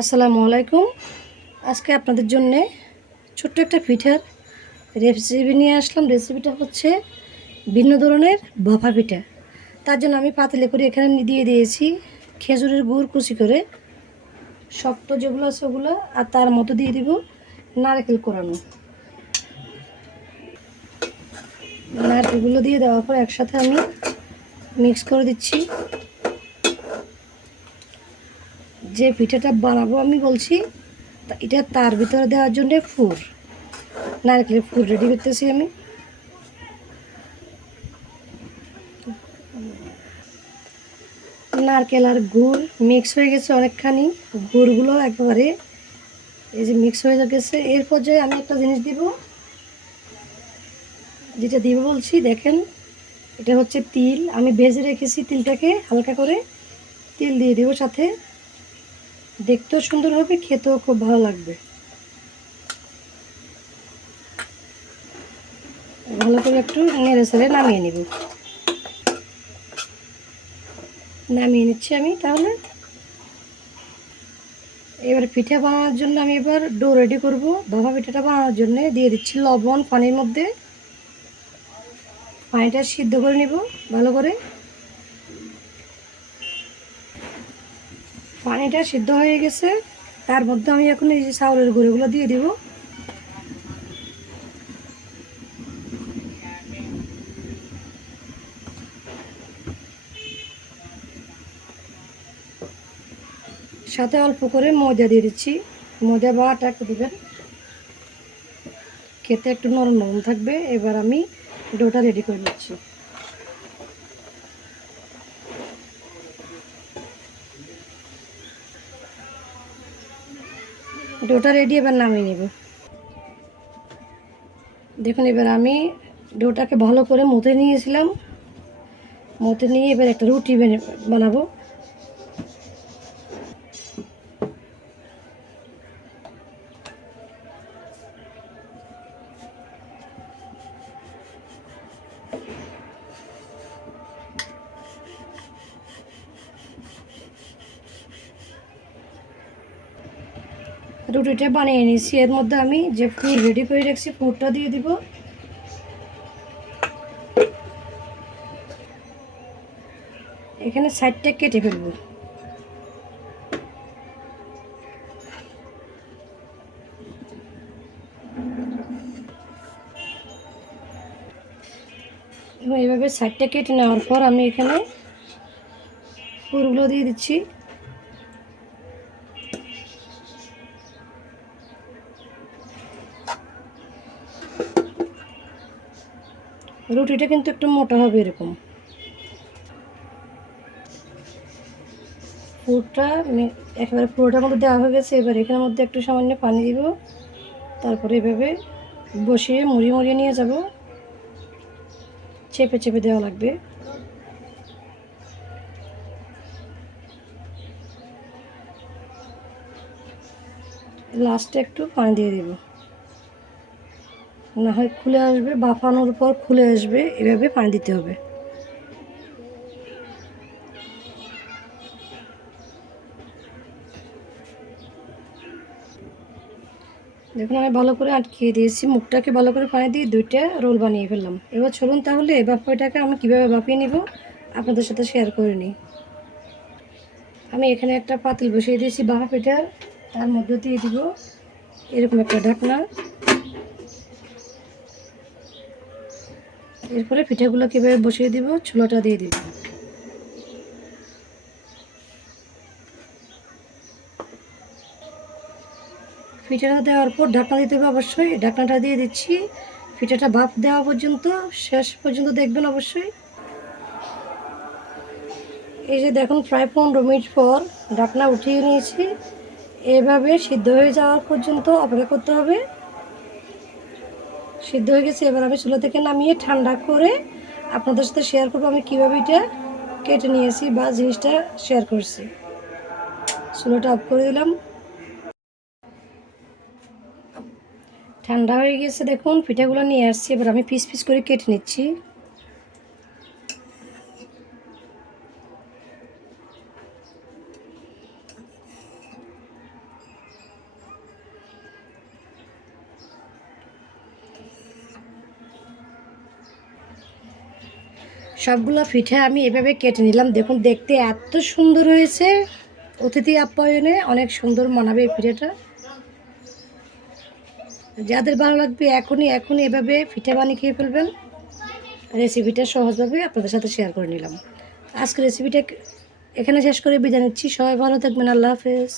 আসসালামু আলাইকুম। আজকে আপনাদের জন্যে ছোট্ট একটা পিঠার রেসিপি নিয়ে আসলাম। রেসিপিটা হচ্ছে ভিন্ন ধরনের ভাপা পিঠা। তার জন্য আমি পাতিলে করে এখানে দিয়ে দিয়েছি খেজুরের গুড় কুচি করে। শক্ত যেগুলো আছে ওগুলো, আর তার মতো দিয়ে দিব নারকেল কোরানো। নারকেলগুলো দিয়ে দেওয়ার পর একসাথে আমি মিক্স করে দিচ্ছি। যে পিঠাটা বানাবো আমি বলছি, তা এটা তার ভিতরে দেওয়ার জন্য ফুর। নারকেলের ফুর রেডি করতেছি আমি। নারকেল আর গুড় মিক্স হয়ে গেছে অনেকখানি। গুড়গুলো একেবারে এই যে মিক্স হয়ে গেছে। এর পর্যায়ে আমি একটা জিনিস দিব, যেটা দিব বলছি, দেখেন, এটা হচ্ছে তিল। আমি ভেজে রেখেছি তিলটাকে হালকা করে। তিল দিয়ে দেবো সাথে। দেখতেও সুন্দর হবে, খেতেও খুব ভালো লাগবে। ভালো করে একটু নেড়ে ছেড়ে নামিয়ে নিব। নামিয়ে নিচ্ছি আমি তাহলে। এবার পিঠা বানানোর জন্য আমি এবার ডো রেডি করব। ভাপা পিঠাটা বানানোর জন্য দিয়ে দিচ্ছি লবণ, পানির মধ্যে। পানিটা সিদ্ধ করে নিব ভালো করে। পানিটা সিদ্ধ হয়ে গেছে। তার মধ্যে আমি এখন এই যে চাউলের গুঁড়োগুলো দিয়ে দিব। সাথে অল্প করে ময়দা দিয়ে দিচ্ছি। ময়দা বা আটা দেবেন। খেতে একটু নরম নরম থাকবে। এবার আমি ডোটা রেডি করে নিচ্ছি। ডোটা রেডি এবার নামিয়ে নেব। দেখুন, এবার আমি ডোটাকে ভালো করে মতে নিয়েছিলাম। মতে নিয়ে এবার একটা রুটি বেনে- বানাবো। রুটিটা বানিয়ে নিয়েছি। এর মধ্যে আমি যে ফুল রেডি করে রাখছি পুরটা দিয়ে দিব। এখানে সাইডটা কেটে ফেলব। এবং এইভাবে সাইডটা কেটে নেওয়ার পর আমি এখানে পুরগুলো দিয়ে দিচ্ছি। রুটিটা কিন্তু একটু মোটা হবে এরকম। পুরোটা মে- একেবারে পুরোটার মধ্যে দেওয়া হয়ে গেছে, এবার এখানের মধ্যে একটু সামান্য পানি দিব। তারপরে এভাবে বসিয়ে মুড়ি মুড়িয়ে নিয়ে যাব। চেপে চেপে দেওয়া লাগবে। লাস্টে একটু পানি দিয়ে দিব। না হয় খুলে আসবে, বাফানোর পর খুলে আসবে, এভাবে পানি দিতে হবে। দেখুন, আমি ভালো করে আটকিয়ে দিয়েছি, মুখটাকে ভালো করে পানি দিয়ে দুইটা রোল বানিয়ে ফেললাম। এবার চলুন তাহলে বাফাটাকে আমি কীভাবে বাপিয়ে নিব, আপনাদের সাথে শেয়ার করে নিই। আমি এখানে একটা পাতিল বসিয়ে দিয়েছি বাফা পিঠার তার মধ্যে দিয়ে দিব এরকম একটা ঢাকনা। এরপরে পিঠাগুলো কীভাবে বসিয়ে দিব, ছোলাটা দিয়ে দিব। পিঠাটা দেওয়ার পর ঢাকনা দিতে হবে অবশ্যই। ঢাকনাটা দিয়ে দিচ্ছি। পিঠাটা ভাপ দেওয়া পর্যন্ত, শেষ পর্যন্ত দেখবেন অবশ্যই। এই যে দেখুন, প্রায় পনেরো মিনিট পর ঢাকনা উঠিয়ে নিয়েছি। এভাবে সিদ্ধ হয়ে যাওয়ার পর্যন্ত অপেক্ষা করতে হবে। সিদ্ধ হয়ে গেছে। এবার আমি চুলো থেকে নামিয়ে ঠান্ডা করে আপনাদের সাথে শেয়ার করব আমি কীভাবে এটা কেটে নিয়েছি বা জিনিসটা শেয়ার করছি। চুলোটা অফ করে দিলাম। ঠান্ডা হয়ে গেছে, দেখুন, পিঠাগুলো নিয়ে আসছি। এবার আমি পিস পিস করে কেটে নিচ্ছি। সবগুলো পিঠে আমি এভাবে কেটে নিলাম। দেখুন, দেখতে এত সুন্দর হয়েছে। অতিথি আপ্যায়নে অনেক সুন্দর মানাবে এই পিঠেটা। যাদের ভালো লাগবে, এখনই এখনই এভাবে পিঠে বানিয়ে খেয়ে ফেলবেন। রেসিপিটা সহজভাবে আপনাদের সাথে শেয়ার করে নিলাম। আজকে রেসিপিটা এখানে শেষ করে বিদায় নিচ্ছি। সবাই ভালো থাকবেন। আল্লাহ হাফেজ।